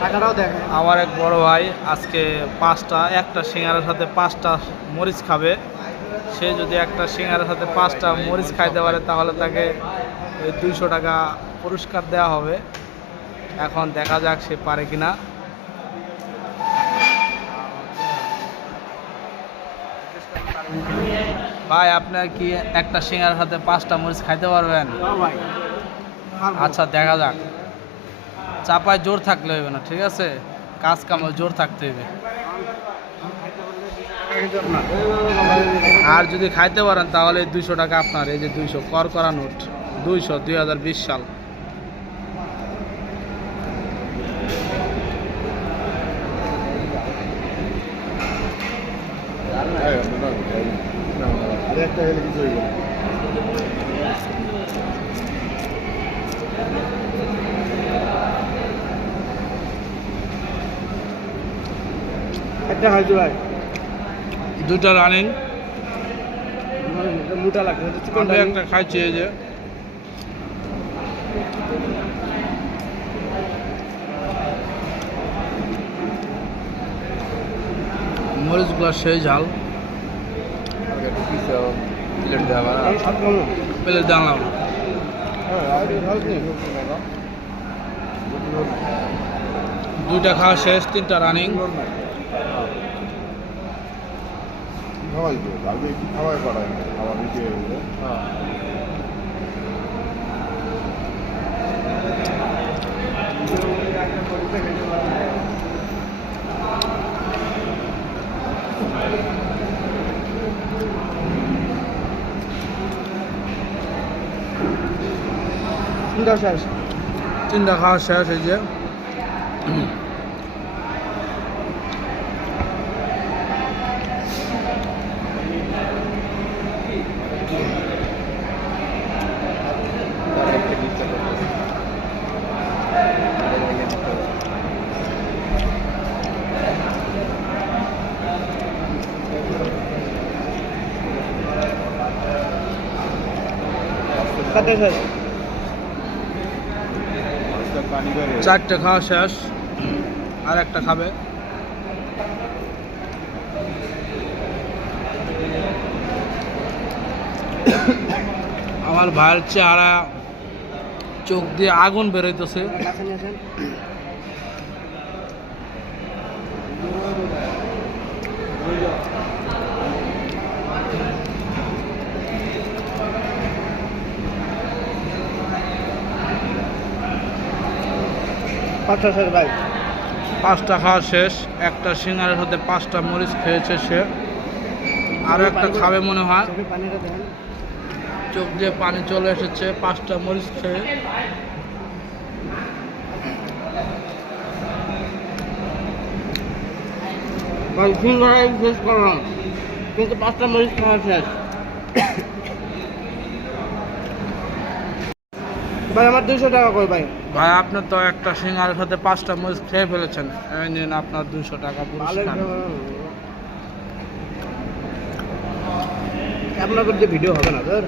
টাকাটাও দেখে। আমার এক বড় ভাই আজকে একটা সিঙ্গারার সাথে 5টা মরিচ খাবে। সে যদি একটা সিঙ্গারার সাথে 5টা মরিচ খাইতে পারে তাহলে তাকে 200 টাকা পুরস্কার দেওয়া হবে। এখন দেখা যাক সে পারে কিনা। ভাই আপনার কি একটা সিঙ্গারার সাথে 5টা মরিচ খাইতে পারবেন? ভাই আচ্ছা দেখা যাক। চাপায় জোর থাকলে হইবে না, ঠিক আছে? কাজ কামে জোর থাকতে হইবে। আর যদি খাইতে পারেন তাহলে 200 টাকা আপনার। এই যে 200 কর করা নোট, 200 2020 সাল। একটা হয়তো ভাই 2টা রানিং। মোটা লাগবে চিকন আমি একটা খাইছি এই যে। মরিচগুলো সেই ঝাল। প্লেট জানলাম 2টা খাওয়া শেষ, 3টা রানিং। খাওয়াই করায় খাওয়া বেশি হয়ে গেলে সুন্দর শেষ। 3টা খাওয়া শেষ এই যে। কত শেষ? 4টে খাওয়া শেষ, আর একটা খাবে। আমার ভাইয়ের চেহারা, চোখ দিয়ে আগুন বেরোইতেছে। কাছে নিয়ে আসেন। পাঁচটা শেষ ভাই। 5টা খাওয়া শেষ। একটা সিঙ্গারের সাথে 5টা মরিচ খেয়েছে সে। আরও একটা খাবে মনে হয়। চোখে পানিটা দেখেন। চোখ দিয়ে পানি চলে এসেছে 5টা মরিচ খেয়ে। ভাই সিঙ্গারাই শেষ করলাম কিন্তু 5টা মরিচ খাওয়া শেষ। ভাই আমার 200 টাকা কই ভাই? ভাই আপনার তো একটা সিঙ্গারের সাথে 5টা মরিচ খেয়ে ফেলেছেন। এই নিন আপনার 200 টাকা পুরস্কার। আপনার করতে ভিডিও হবে না স্যার।